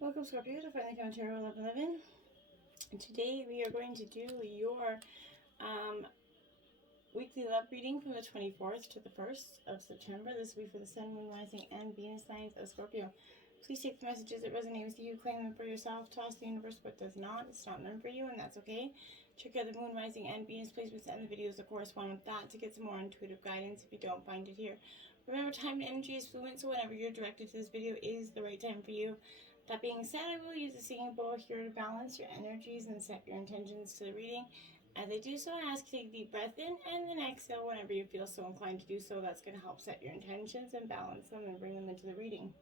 Welcome, Scorpio, to Finally Count Tarot 1111. And today we are going to do your weekly love reading from the 24th to the 1st of September. This will be for the Sun, Moon, Rising, and Venus signs of Scorpio. Please take the messages that resonate with you, claim them for yourself, toss the universe what does not. It's not meant for you, and that's okay. Check out the Moon, Rising, and Venus placements and the videos that correspond with that to get some more intuitive guidance if you don't find it here. Remember, time and energy is fluent, so whenever you're directed to this video is the right time for you. That being said, I will use the singing bowl here to balance your energies and set your intentions to the reading. As I do so, I ask you to take a deep breath in and then exhale whenever you feel so inclined to do so. That's going to help set your intentions and balance them and bring them into the reading.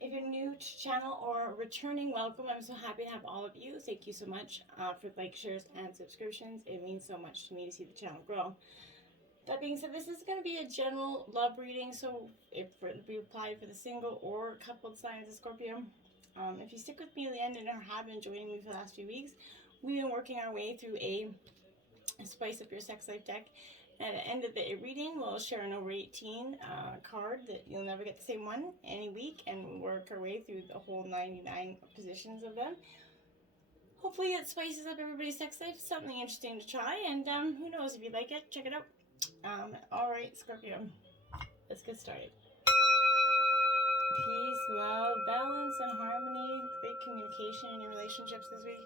If you're new to the channel or returning, welcome. I'm so happy to have all of you. Thank you so much for likes, shares, and subscriptions. It means so much to me to see the channel grow. That being said, this is going to be a general love reading, so if we apply for the single or coupled signs of Scorpio. If you stick with me to the end and have been joining me for the last few weeks, we've been working our way through a Spice Up Your Sex Life deck. At the end of the reading, we'll share an over 18 card that you'll never get the same one any week, and work our way through the whole 99 positions of them. Hopefully it spices up everybody's sex life. Something interesting to try, and who knows, if you like it, check it out. Alright, Scorpio, let's get started. Peace, love, balance, and harmony. Great communication in your relationships this week.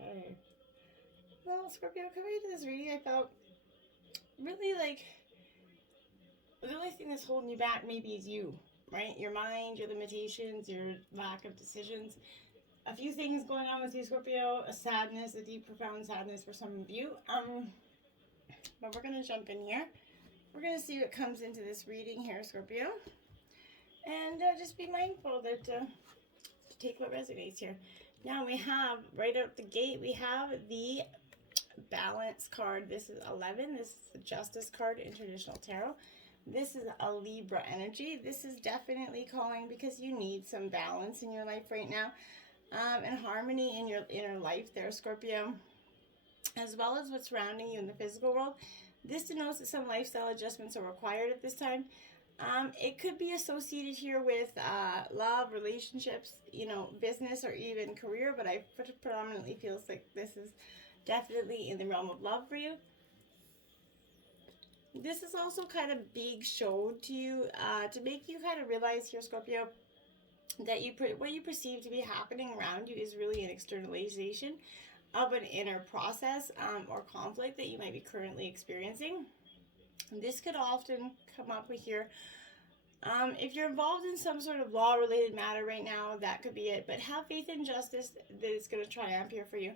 Okay. Well, Scorpio, coming into this reading, I felt really like the only thing that's holding you back maybe is you, right? Your mind, your limitations, your lack of decisions. A few things going on with you, Scorpio. A sadness, a deep, profound sadness for some of you. But we're going to jump in here. We're going to see what comes into this reading here, Scorpio. And just be mindful that to take what resonates here. Now we have, right out the gate, we have the Balance card. This is 11. This is the Justice card in traditional tarot. This is a Libra energy. This is definitely calling because you need some balance in your life right now. And harmony in your inner life there, Scorpio, as well as what's surrounding you in the physical world. This denotes that some lifestyle adjustments are required at this time. It could be associated here with love, relationships, business, or even career, but I predominantly feels like this is definitely in the realm of love for you. This is also kind of big show to you to make you kind of realize here, Scorpio, that what you perceive to be happening around you is really an externalization of an inner process or conflict that you might be currently experiencing. This could often come up with here. If you're involved in some sort of law-related matter right now, that could be it. But have faith in justice that it's going to triumph here for you.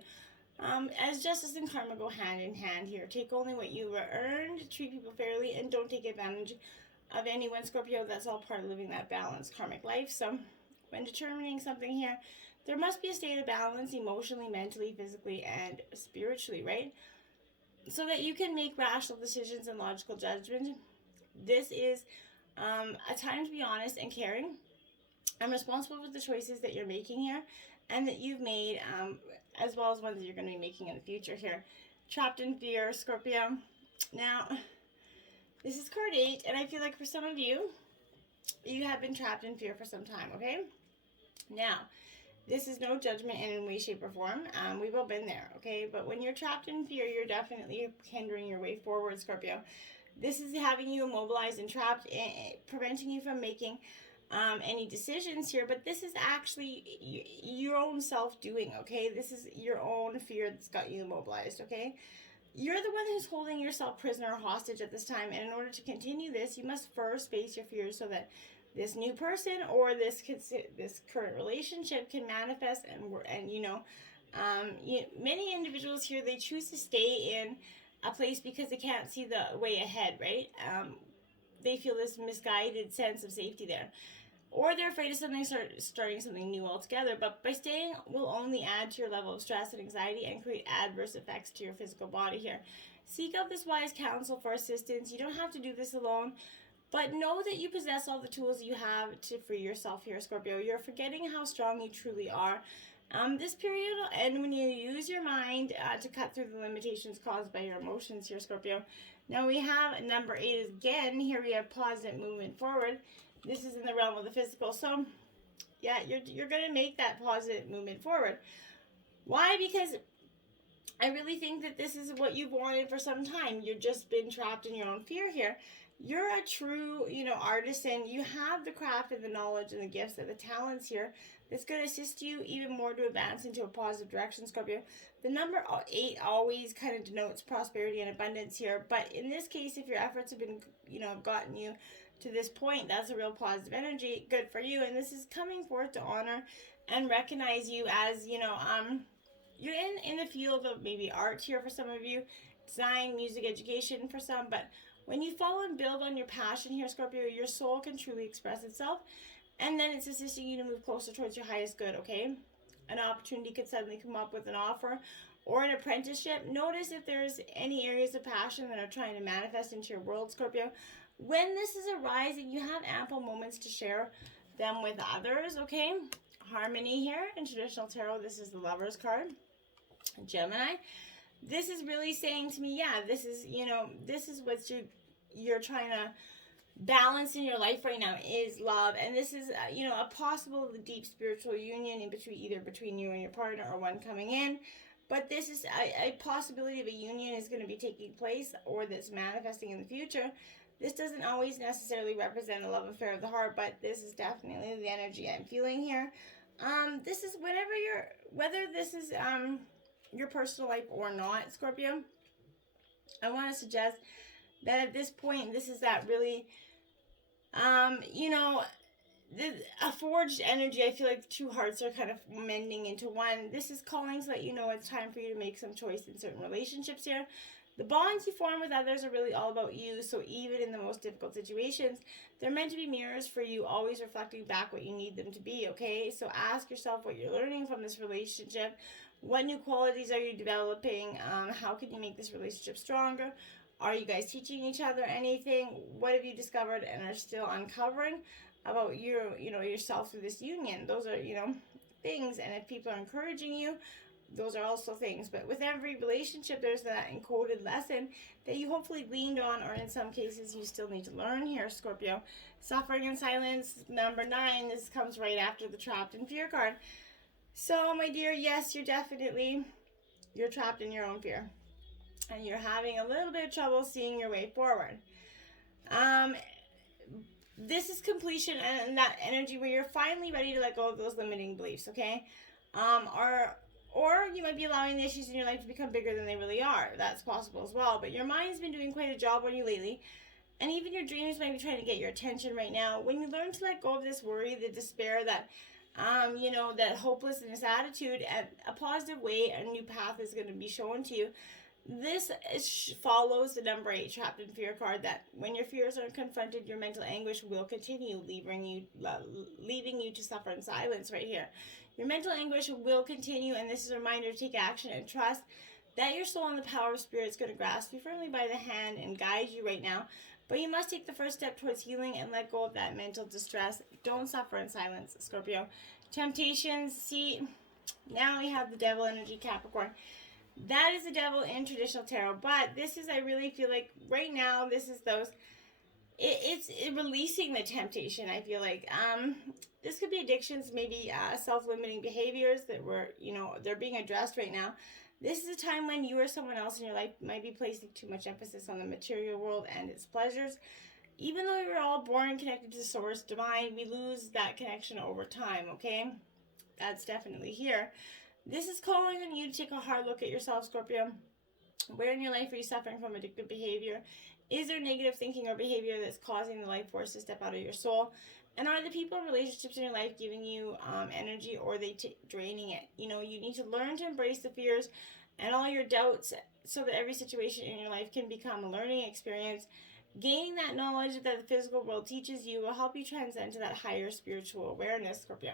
As justice and karma go hand in hand here. Take only what you earned, treat people fairly, and don't take advantage of anyone, Scorpio. That's all part of living that balanced karmic life. So when determining something here, there must be a state of balance emotionally, mentally, physically, and spiritually, right? So that you can make rational decisions and logical judgment. This is a time to be honest and caring and responsible for the choices that you're making here and that you've made, as well as ones that you're going to be making in the future here. Trapped in fear, Scorpio. Now, this is card 8, and I feel like for some of you, you have been trapped in fear for some time, okay? Now, this is no judgment in any way, shape, or form. We've all been there, okay? But when you're trapped in fear, you're definitely hindering your way forward, Scorpio. This is having you immobilized and trapped, preventing you from making any decisions here. But this is actually your own self-doing, okay? This is your own fear that's got you immobilized, okay? You're the one who's holding yourself prisoner or hostage at this time. And in order to continue this, you must first face your fears so that this new person or this current relationship can manifest many individuals here, they choose to stay in a place because they can't see the way ahead, right? They feel this misguided sense of safety there, or they're afraid of starting something new altogether. But by staying will only add to your level of stress and anxiety and create adverse effects to your physical body here. Seek out this wise counsel for assistance. You don't have to do this alone. But know that you possess all the tools you have to free yourself here, Scorpio. You're forgetting how strong you truly are. This period will end when you use your mind to cut through the limitations caused by your emotions here, Scorpio. Now we have number 8 again. Here we have positive movement forward. This is in the realm of the physical. So yeah, you're going to make that positive movement forward. Why? Because I really think that this is what you've wanted for some time. You've just been trapped in your own fear here. You're a true, artisan. You have the craft and the knowledge and the gifts and the talents here that's going to assist you even more to advance into a positive direction, Scorpio. The number 8 always kind of denotes prosperity and abundance here. But in this case, if your efforts have been, gotten you to this point, that's a real positive energy. Good for you. And this is coming forth to honor and recognize you as, you're in the field of maybe art here for some of you, design, music, education for some, but when you follow and build on your passion here, Scorpio, your soul can truly express itself, and then it's assisting you to move closer towards your highest good, okay? An opportunity could suddenly come up with an offer or an apprenticeship. Notice if there's any areas of passion that are trying to manifest into your world, Scorpio. When this is arising, you have ample moments to share them with others, okay? Harmony here in traditional tarot, this is the Lover's card. Gemini, this is really saying to me, yeah, this is, this is what you're trying to balance in your life right now is love. And this is, a possible deep spiritual union either between you and your partner or one coming in. But this is a possibility of a union is going to be taking place or that's manifesting in the future. This doesn't always necessarily represent a love affair of the heart, but this is definitely the energy I'm feeling here. This is whether this is, your personal life or not, Scorpio, I want to suggest that at this point, this is that really, a forged energy. I feel like two hearts are kind of mending into one. This is calling to let you know it's time for you to make some choice in certain relationships here. The bonds you form with others are really all about you, so even in the most difficult situations, they're meant to be mirrors for you, always reflecting back what you need them to be, okay? So ask yourself what you're learning from this relationship. What new qualities are you developing? How can you make this relationship stronger? Are you guys teaching each other anything? What have you discovered and are still uncovering about yourself through this union? Those are, things. And if people are encouraging you, those are also things. But with every relationship, there's that encoded lesson that you hopefully gleaned on, or in some cases, you still need to learn here, Scorpio. Suffering in silence, number 9. This comes right after the trapped in fear card. So, my dear, yes, you're trapped in your own fear. And you're having a little bit of trouble seeing your way forward. This is completion and that energy where you're finally ready to let go of those limiting beliefs, okay? Or you might be allowing the issues in your life to become bigger than they really are. That's possible as well. But your mind's been doing quite a job on you lately. And even your dreams might be trying to get your attention right now. When you learn to let go of this worry, the despair, that that hopelessness attitude, and a positive way, a new path is going to be shown to you. This follows the number 8 trapped in fear card, that when your fears are confronted, your mental anguish will continue, leaving you to suffer in silence right here. Your mental anguish will continue, and this is a reminder to take action and trust that your soul and the power of spirit is going to grasp you firmly by the hand and guide you right now. But you must take the first step towards healing and let go of that mental distress. Don't suffer in silence, Scorpio. Temptations, see, now we have the devil energy, Capricorn. That is the devil in traditional tarot. But this is, I really feel like right now, this is it's releasing the temptation, I feel like. This could be addictions, maybe self-limiting behaviors that they're being addressed right now. This is a time when you or someone else in your life might be placing too much emphasis on the material world and its pleasures. Even though we're all born connected to the source divine, we lose that connection over time, okay? That's definitely here. This is calling on you to take a hard look at yourself, Scorpio. Where in your life are you suffering from addictive behavior? Is there negative thinking or behavior that's causing the life force to step out of your soul? And are the people and relationships in your life giving you energy, or are they draining it? You need to learn to embrace the fears and all your doubts so that every situation in your life can become a learning experience. Gaining that knowledge that the physical world teaches you will help you transcend to that higher spiritual awareness, Scorpio.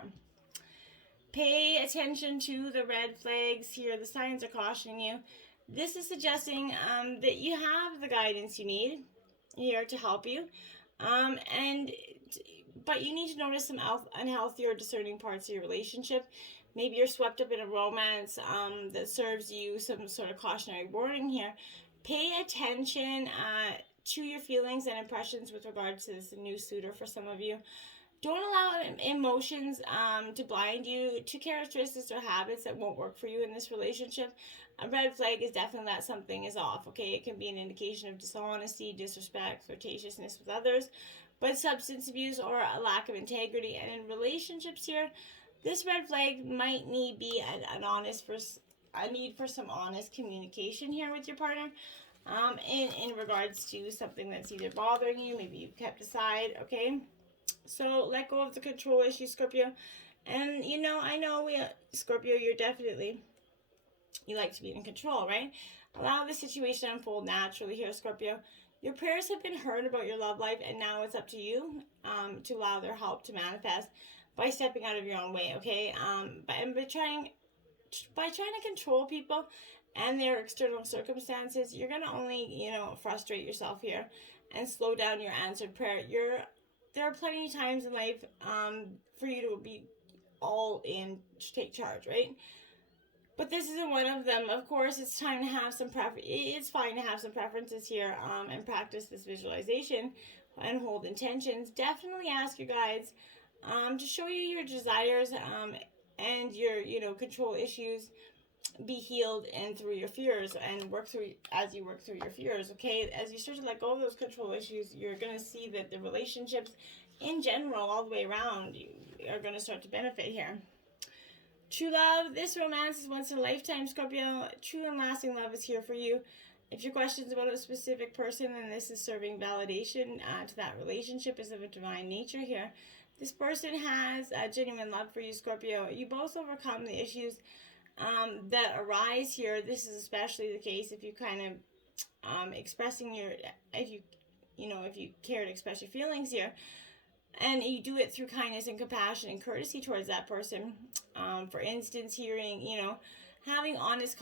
Pay attention to the red flags here. The signs are cautioning you. This is suggesting that you have the guidance you need here to help you. But you need to notice some unhealthy or discerning parts of your relationship. Maybe you're swept up in a romance that serves you some sort of cautionary warning here. Pay attention to your feelings and impressions with regards to this new suitor for some of you. Don't allow emotions to blind you to characteristics or habits that won't work for you in this relationship. A red flag is definitely that something is off, okay? It can be an indication of dishonesty, disrespect, flirtatiousness with others, but substance abuse or a lack of integrity. And in relationships here, this red flag might need be a need for some honest communication here with your partner. In regards to something that's either bothering you, maybe you've kept aside, okay? So let go of the control issue, Scorpio. And I know Scorpio, you like to be in control, right? Allow the situation to unfold naturally here, Scorpio. Your prayers have been heard about your love life, and now it's up to you to allow their help to manifest by stepping out of your own way, okay? By trying to control people and their external circumstances, you're gonna only, frustrate yourself here and slow down your answered prayer. There are plenty of times in life for you to be all in to take charge, right? But this isn't one of them. Of course, it's time to have some it's fine to have some preferences here and practice this visualization and hold intentions. Definitely ask your guides to show you your desires and your control issues be healed and through your fears, and as you work through your fears, okay? As you start to let go of those control issues, you're going to see that the relationships in general, all the way around, you are going to start to benefit here. True love, this romance is once in a lifetime, Scorpio. True and lasting love is here for you. If your questions about a specific person, then this is serving validation to that relationship is of a divine nature here. This person has a genuine love for you, Scorpio. You both overcome the issues that arise here. This is especially the case if you kind of if you care to express your feelings here, and you do it through kindness and compassion and courtesy towards that person. For instance, having honest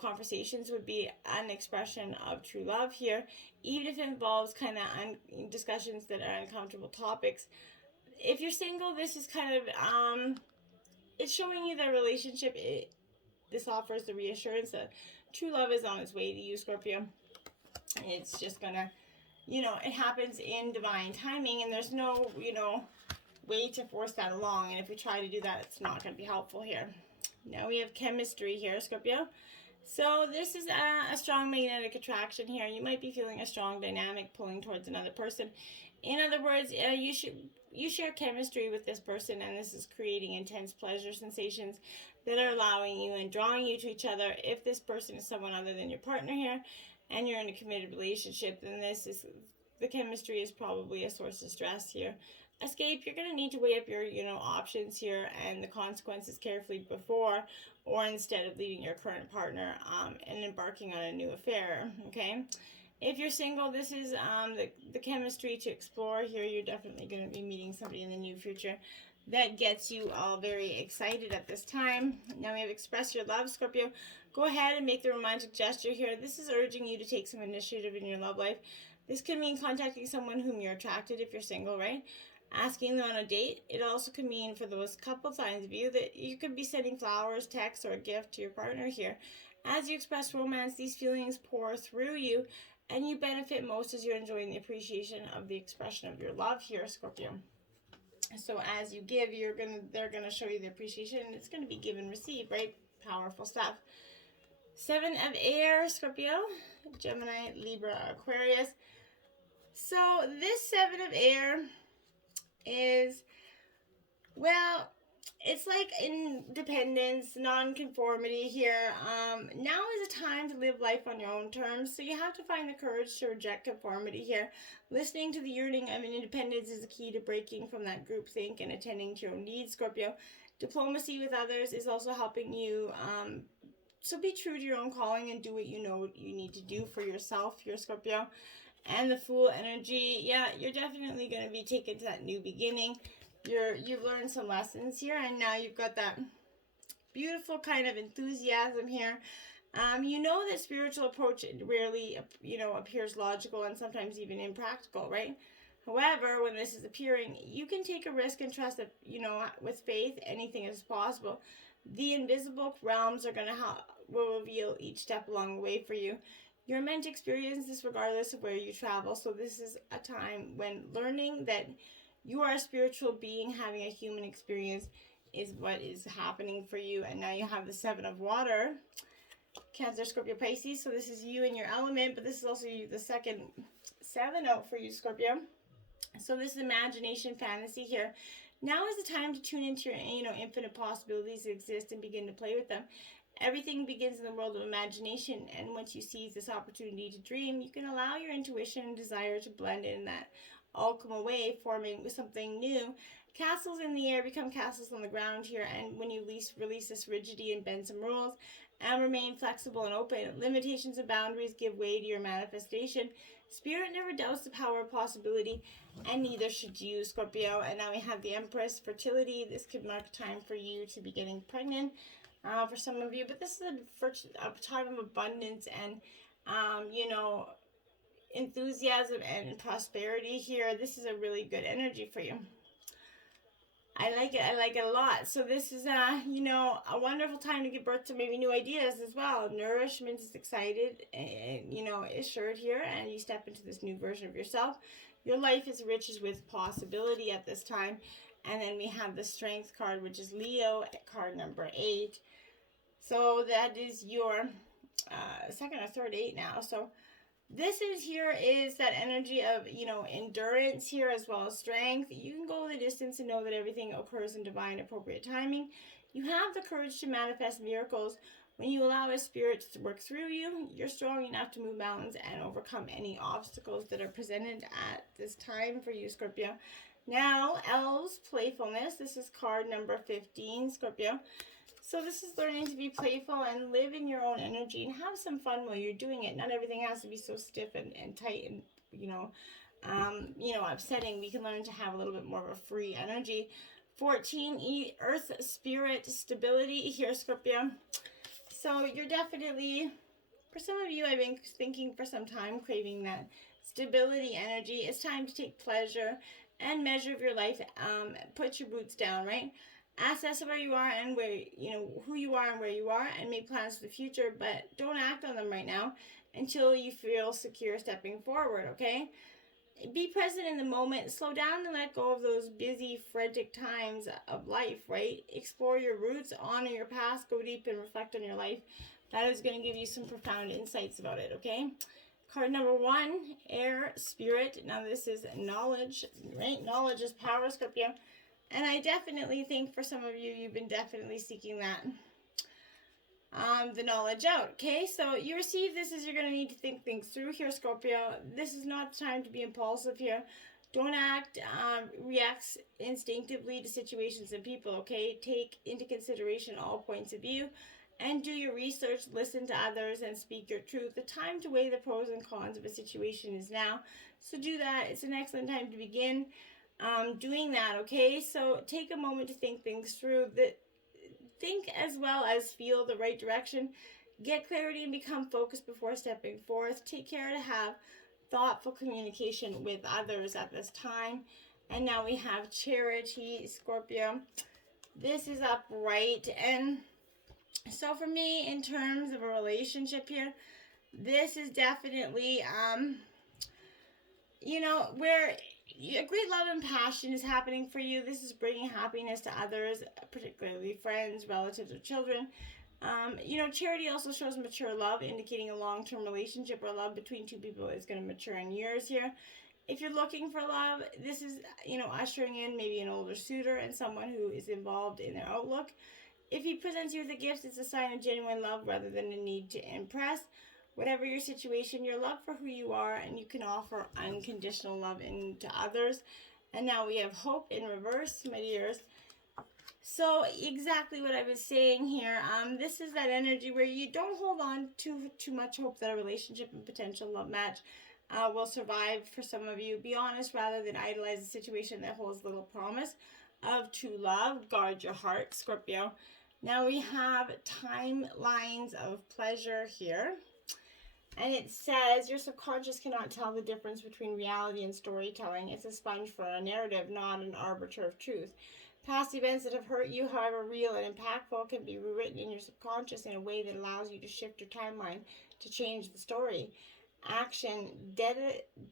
conversations would be an expression of true love here, even if it involves kind of discussions that are uncomfortable topics. If you're single, this is kind of it's showing you the relationship. This offers the reassurance that true love is on its way to you, Scorpio. It's just gonna, it happens in divine timing, and there's no, way to force that along. And if we try to do that, it's not going to be helpful here. Now we have chemistry here, Scorpio. So this is a strong magnetic attraction here. You might be feeling a strong dynamic pulling towards another person. In other words, you share chemistry with this person, and this is creating intense pleasure sensations that are allowing you and drawing you to each other. If this person is someone other than your partner here, and you're in a committed relationship, then the chemistry is probably a source of stress here. Escape, you're going to need to weigh up your options here and the consequences carefully before or instead of leaving your current partner and embarking on a new affair, okay? If you're single, this is the chemistry to explore here. You're definitely going to be meeting somebody in the near future that gets you all very excited at this time. Now we have express your love, Scorpio. Go ahead and make the romantic gesture here. This is urging you to take some initiative in your love life. This could mean contacting someone whom you're attracted if you're single, right? Asking them on a date. It also could mean for those couple signs of you that you could be sending flowers, texts, or a gift to your partner here. As you express romance, these feelings pour through you, and you benefit most as you're enjoying the appreciation of the expression of your love here, Scorpio. So as you give, they're gonna show you the appreciation, and it's gonna be give and receive, right? Powerful stuff. 7 of air, Scorpio, Gemini, Libra, Aquarius. So this 7 of air is, well, it's like independence, non-conformity here. Now is a time to live life on your own terms, so you have to find the courage to reject conformity here. Listening to the yearning of independence is the key to breaking from that groupthink and attending to your own needs, Scorpio. Diplomacy with others is also helping you. So be true to your own calling and do what you know you need to do for yourself here, Scorpio. And the Fool energy, yeah, you're definitely going to be taken to that new beginning. You've learned some lessons here, and now you've got that beautiful kind of enthusiasm here. You know that spiritual approach rarely, appears logical and sometimes even impractical, right? However, when this is appearing, you can take a risk and trust that, with faith, anything is possible. The invisible realms are will reveal each step along the way for you. You're meant to experience this regardless of where you travel. So this is a time when learning that you are a spiritual being having a human experience is what is happening for you. And now you have the Seven of Water, Cancer, Scorpio, Pisces. So this is you in your element, but this is also you, the second 7 out for you, Scorpio. So this is imagination, fantasy here. Now is the time to tune into your, infinite possibilities that exist and begin to play with them. Everything begins in the world of imagination, and once you seize this opportunity to dream, you can allow your intuition and desire to blend in that all come away, forming with something new. Castles in the air become castles on the ground here, and when you release this rigidity and bend some rules and remain flexible and open, limitations and boundaries give way to your manifestation. Spirit never doubts the power of possibility, and neither should you, Scorpio. And now we have the Empress, Fertility. This could mark a time for you to be getting pregnant for some of you, but this is a time of abundance and, enthusiasm and prosperity here. This is a really good energy for you. I like it a lot. So this is a wonderful time to give birth to maybe new ideas as well. Nourishment is excited and, assured here, and you step into this new version of yourself. Your life is rich with possibility at this time. And then we have the Strength card, which is Leo, card number 8. So that is your second or third 8 now. So this is that energy of, endurance here as well as strength. You can go the distance and know that everything occurs in divine appropriate timing. You have the courage to manifest miracles. When you allow a spirit to work through you, you're strong enough to move mountains and overcome any obstacles that are presented at this time for you, Scorpio. Now, Elves, Playfulness. This is card number 15, Scorpio. So this is learning to be playful and live in your own energy and have some fun while you're doing it. Not everything has to be so stiff and tight and, upsetting. We can learn to have a little bit more of a free energy. 14, Earth, Spirit, Stability here, Scorpio. So you're definitely, for some of you, I've been thinking for some time, craving that stability energy. It's time to take pleasure and measure of your life. Put your boots down, right? Assess where you are and where, who you are and where you are, and make plans for the future, but don't act on them right now until you feel secure stepping forward, okay? Be present in the moment. Slow down and let go of those busy, frantic times of life, right? Explore your roots, honor your past, go deep and reflect on your life. That is going to give you some profound insights about it, okay? Card number 1, Air, Spirit. Now this is knowledge, right? Knowledge is power, Scorpio. And I definitely think for some of you, you've been definitely seeking that, the knowledge out, okay? So you receive this as you're going to need to think things through here, Scorpio. This is not the time to be impulsive here. Don't react instinctively to situations and people, okay? Take into consideration all points of view and do your research, listen to others, and speak your truth. The time to weigh the pros and cons of a situation is now. So do that. It's an excellent time to begin doing that, okay? So take a moment to think things through. Think as well as feel the right direction. Get clarity and become focused before stepping forth. Take care to have thoughtful communication with others at this time. And now we have Charity, Scorpio. This is upright. And so for me, in terms of a relationship here, this is definitely, where a great love and passion is happening for you. This is bringing happiness to others, particularly friends, relatives, or children. Charity also shows mature love, indicating a long-term relationship or love between two people is going to mature in years here. If you're looking for love, this is, ushering in maybe an older suitor and someone who is involved in their outlook. If he presents you with a gift, it's a sign of genuine love rather than a need to impress. Whatever your situation, your love for who you are, and you can offer unconditional love to others. And now we have Hope in reverse, my dears. So exactly what I was saying here. This is that energy where you don't hold on to too much hope that a relationship and potential love match will survive for some of you. Be honest rather than idolize a situation that holds little promise of true love. Guard your heart, Scorpio. Now we have timelines of pleasure here. And it says, your subconscious cannot tell the difference between reality and storytelling. It's a sponge for a narrative, not an arbiter of truth. Past events that have hurt you, however real and impactful, can be rewritten in your subconscious in a way that allows you to shift your timeline to change the story. Action: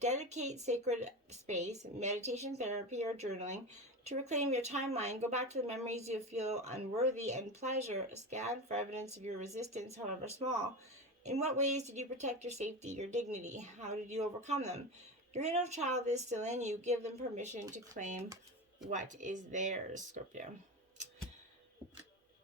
dedicate sacred space, meditation, therapy, or journaling to reclaim your timeline. Go back to the memories you feel unworthy, and pleasure. Scan for evidence of your resistance, however small. In what ways did you protect your safety, your dignity? How did you overcome them? Your inner child is still in you. Give them permission to claim what is theirs, Scorpio.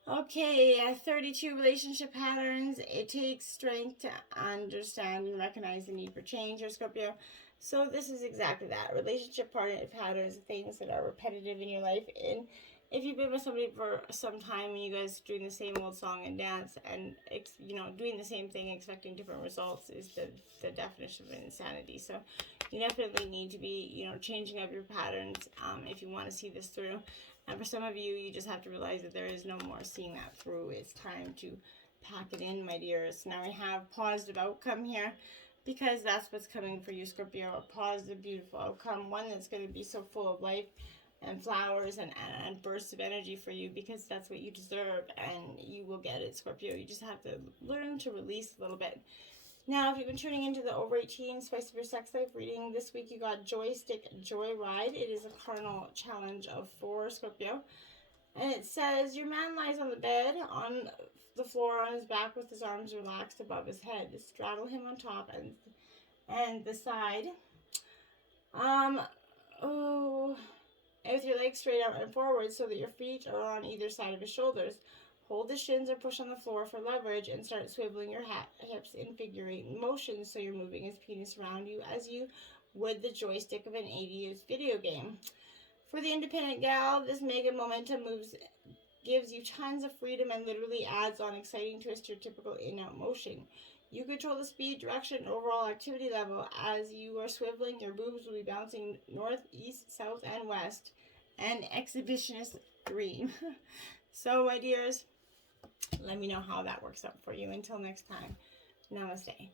Okay, 32 relationship patterns. It takes strength to understand and recognize the need for change, or Scorpio. So this is exactly that. Relationship patterns, things that are repetitive in your life. And if you've been with somebody for some time and you guys doing the same old song and dance and, doing the same thing, expecting different results is the definition of insanity. So you definitely need to be, changing up your patterns if you want to see this through. And for some of you, you just have to realize that there is no more seeing that through. It's time to pack it in, my dears. Now we have positive outcome here, because that's what's coming for you, Scorpio. A positive, beautiful outcome. One that's going to be so full of life and flowers and bursts of energy for you, because that's what you deserve, and you will get it, Scorpio. You just have to learn to release a little bit. Now, if you've been tuning into the Over 18 Spice of Your Sex Life reading, this week you got Joystick Joyride. It is a carnal challenge of 4, Scorpio. And it says, your man lies on the bed, on the floor on his back with his arms relaxed above his head. Straddle him on top and the side. With your legs straight out and forward so that your feet are on either side of his shoulders. Hold the shins or push on the floor for leverage, and start swiveling your hips in figure 8 motions so you're moving his penis around you as you would the joystick of an 80s video game. For the independent gal, this mega momentum gives you tons of freedom and literally adds on exciting twist to your typical in-out motion. You control the speed, direction, and overall activity level. As you are swiveling, your boobs will be bouncing north, east, south, and west. An exhibitionist dream. So, my dears, let me know how that works out for you. Until next time, namaste.